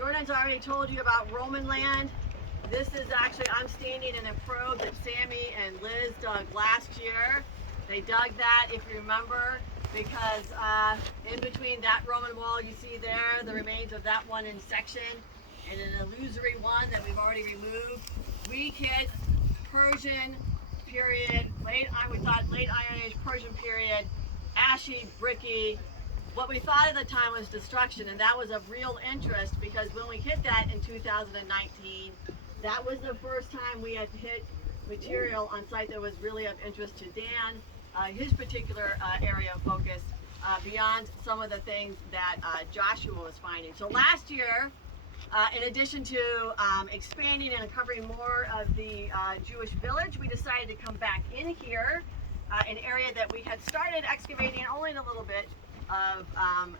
Jordan's already told you about Roman land. This is actually, I'm standing in a probe that Sammy and Liz dug last year. They dug that, if you remember, because in between that Roman wall you see there, the remains of that one in section, and an illusory one that we've already removed. We hit Persian period, we thought late Iron Age Persian period, ashy, bricky. What we thought at the time was destruction, and that was of real interest because when we hit that in 2019, that was the first time we had hit material on site that was really of interest to Dan, his particular area of focus, beyond some of the things that Joshua was finding. So last year, in addition to expanding and uncovering more of the Jewish village, we decided to come back in here, an area that we had started excavating only in a little bit of,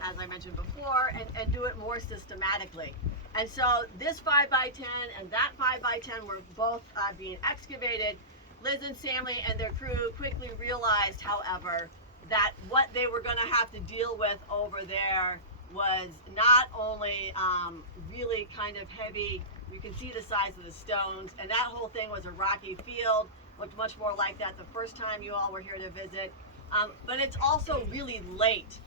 as I mentioned before, and do it more systematically. And so this 5x10 and that 5x10 were both being excavated. Liz and Sammy and their crew quickly realized, however, that what they were going to have to deal with over there was not only really kind of heavy, you can see the size of the stones, and that whole thing was a rocky field, looked much more like that the first time you all were here to visit, but it's also really late.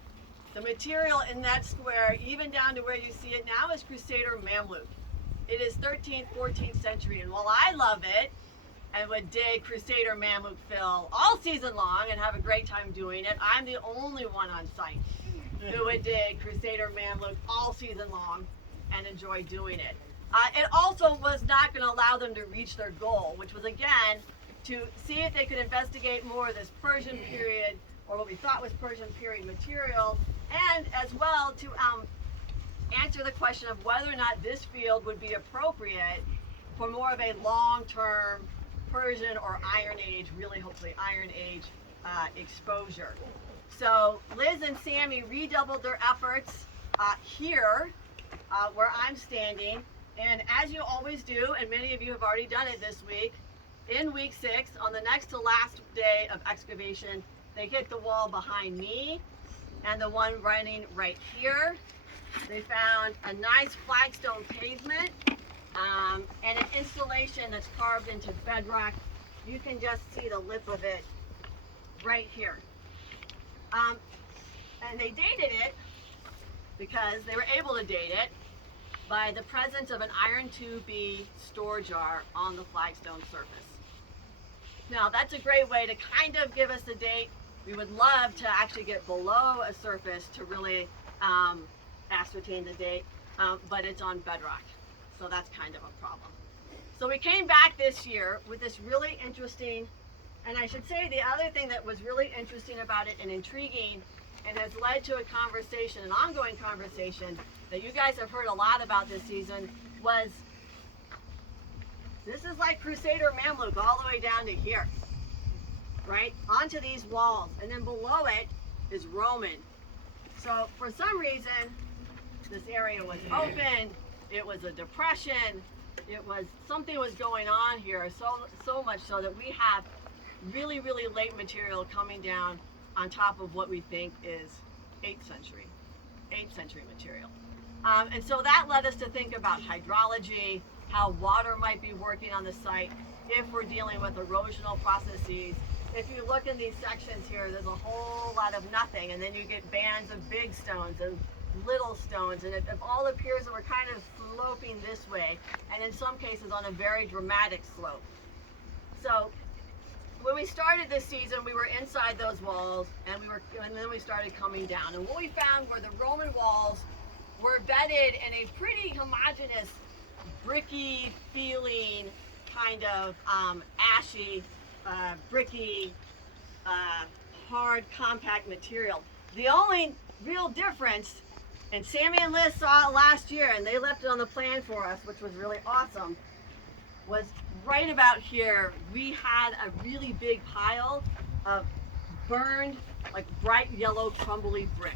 The material in that square, even down to where you see it now, is Crusader Mamluk. It is 13th, 14th century, and while I love it and would dig Crusader Mamluk fill all season long and have a great time doing it, I'm the only one on site who would dig Crusader Mamluk all season long and enjoy doing it. It also was not going to allow them to reach their goal, which was, again, to see if they could investigate more of this Persian period, or what we thought was Persian period material, and as well to answer the question of whether or not this field would be appropriate for more of a long-term Persian or Iron Age, really hopefully Iron Age exposure. So Liz and Sammy redoubled their efforts here where I'm standing, and as you always do, and many of you have already done it this week, in week 6, on the next to last day of excavation, they hit the wall behind me and the one running right here. They found a nice flagstone pavement and an installation that's carved into bedrock. You can just see the lip of it right here. And they dated it because they were able to date it by the presence of an iron 2B store jar on the flagstone surface. Now that's a great way to kind of give us a date. We would love to actually get below a surface to really ascertain the date, but it's on bedrock, so that's kind of a problem. So we came back this year with this really interesting, and I should say the other thing that was really interesting about it and intriguing and has led to a conversation, an ongoing conversation that you guys have heard a lot about this season, was this is like Crusader Mamluk all the way down to here, right? Onto these walls, and then below it is Roman. So for some reason, this area was open, it was a depression, it was, something was going on here, so much so that we have really, really late material coming down on top of what we think is 8th century material. And so that led us to think about hydrology, how water might be working on the site, if we're dealing with erosional processes. If you look in these sections here, there's a whole lot of nothing, and then you get bands of big stones and little stones, and it all appears that we're kind of sloping this way, and in some cases on a very dramatic slope. So when we started this season, we were inside those walls, and then we started coming down, and what we found were the Roman walls were bedded in a pretty homogeneous, bricky feeling, kind of ashy, bricky, hard, compact material. The only real difference, and Sammy and Liz saw it last year, and they left it on the plan for us, which was really awesome, was right about here, we had a really big pile of burned, like bright yellow, crumbly brick.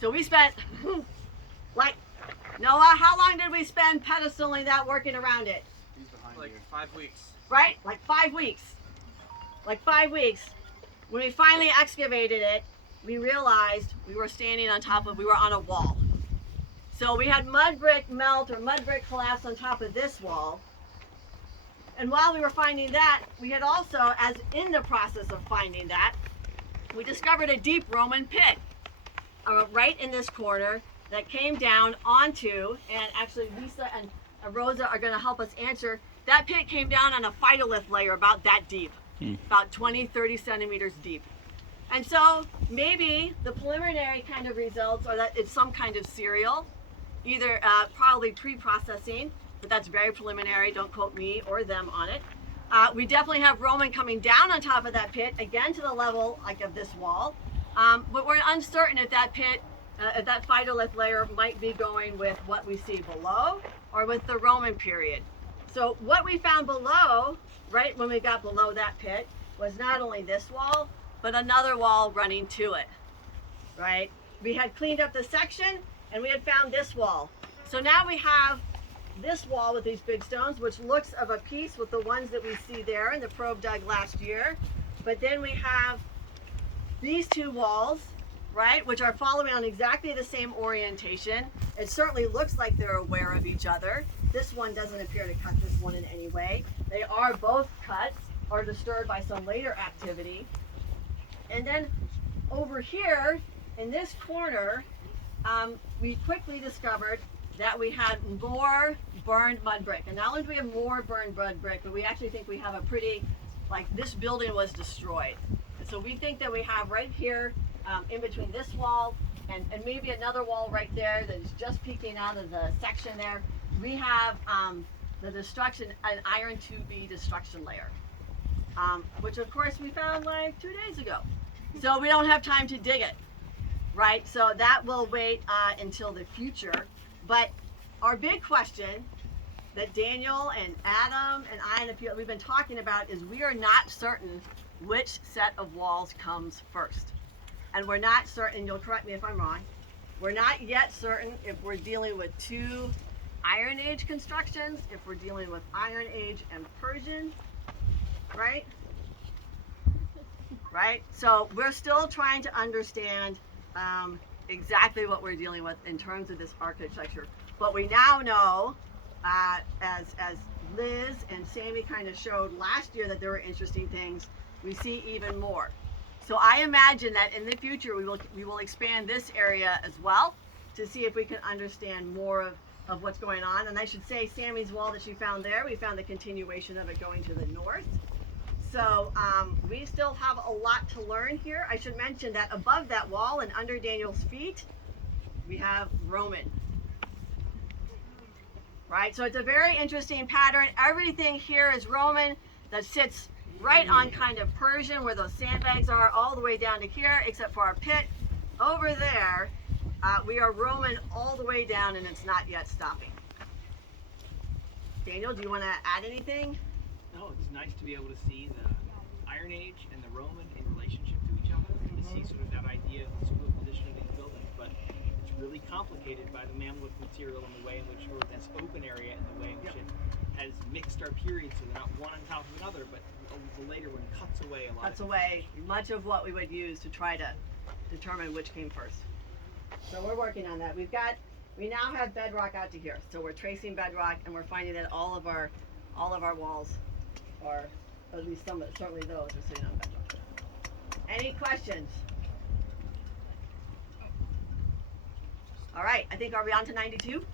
So we spent, like, Noah, how long did we spend pedestaling that, working around it? Like 5 weeks. Right? Like 5 weeks. Like 5 weeks. When we finally excavated it, we realized we were standing on top of, we were on a wall. So we had mud brick melt or mud brick collapse on top of this wall. And while we were finding that, we had also, as in the process of finding that, we discovered a deep Roman pit right in this corner that came down onto, and actually Lisa and Rosa are going to help us answer, that pit came down on a phytolith layer about that deep, about 20, 30 centimeters deep. And so maybe the preliminary kind of results are that it's some kind of cereal, either probably pre-processing, but that's very preliminary, don't quote me or them on it. We definitely have Roman coming down on top of that pit, again to the level like of this wall, but we're uncertain if that pit, if that phytolith layer might be going with what we see below or with the Roman period. So what we found below, right when we got below that pit, was not only this wall, but another wall running to it, right? We had cleaned up the section and we had found this wall. So now we have this wall with these big stones, which looks of a piece with the ones that we see there in the probe dug last year. But then we have these two walls, right, which are following on exactly the same orientation. It certainly looks like they're aware of each other. This one doesn't appear to cut this one in any way. They are both cut or disturbed by some later activity. And then over here in this corner, we quickly discovered that we had more burned mud brick. And not only do we have more burned mud brick, but we actually think we have a pretty, like this building was destroyed. And so we think that we have right here in between this wall and maybe another wall right there that is just peeking out of the section there, we have the destruction, an iron 2B destruction layer, which of course we found like 2 days ago. So we don't have time to dig it, right? So that will wait until the future. But our big question that Daniel and Adam and I and a few we've been talking about is we are not certain which set of walls comes first. And we're not certain, you'll correct me if I'm wrong, we're not yet certain if we're dealing with two Iron Age constructions, if we're dealing with Iron Age and Persian, right? Right? So we're still trying to understand exactly what we're dealing with in terms of this architecture. But we now know, as Liz and Sammy kind of showed last year that there were interesting things, we see even more. So I imagine that in the future we will expand this area as well to see if we can understand more of what's going on. And I should say Sammy's wall that she found there, we found the continuation of it going to the north. So we still have a lot to learn here. I should mention that above that wall and under Daniel's feet, we have Roman. Right, so it's a very interesting pattern. Everything here is Roman that sits right on kind of Persian where those sandbags are all the way down to here, except for our pit. Over there, we are Roman all the way down and it's not yet stopping. Daniel, do you want to add anything? No, it's nice to be able to see the Iron Age and the Roman in relationship to each other and to see sort of that idea of the superposition of these buildings. But it's really complicated by the mammoth material and the way in which, or this open area and the way in which it has mixed our periods so they're not one on top of another, but the later one cuts away a lot. Cuts away much of what we would use to try to determine which came first. So we're working on that. We now have bedrock out to here. So we're tracing bedrock and we're finding that all of our walls are, at least some, certainly those are sitting on bedrock. Any questions? All right, I think, are we on to 92?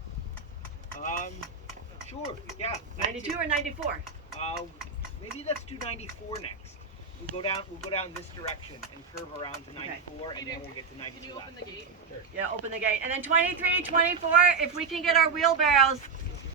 Sure, yeah. 92 or 94? Maybe let's do 94 next. We'll go down this direction and curve around to 94, and then we'll get to 92. Can you open the gate? Sure. Yeah, open the gate. And then 23, 24, if we can get our wheelbarrows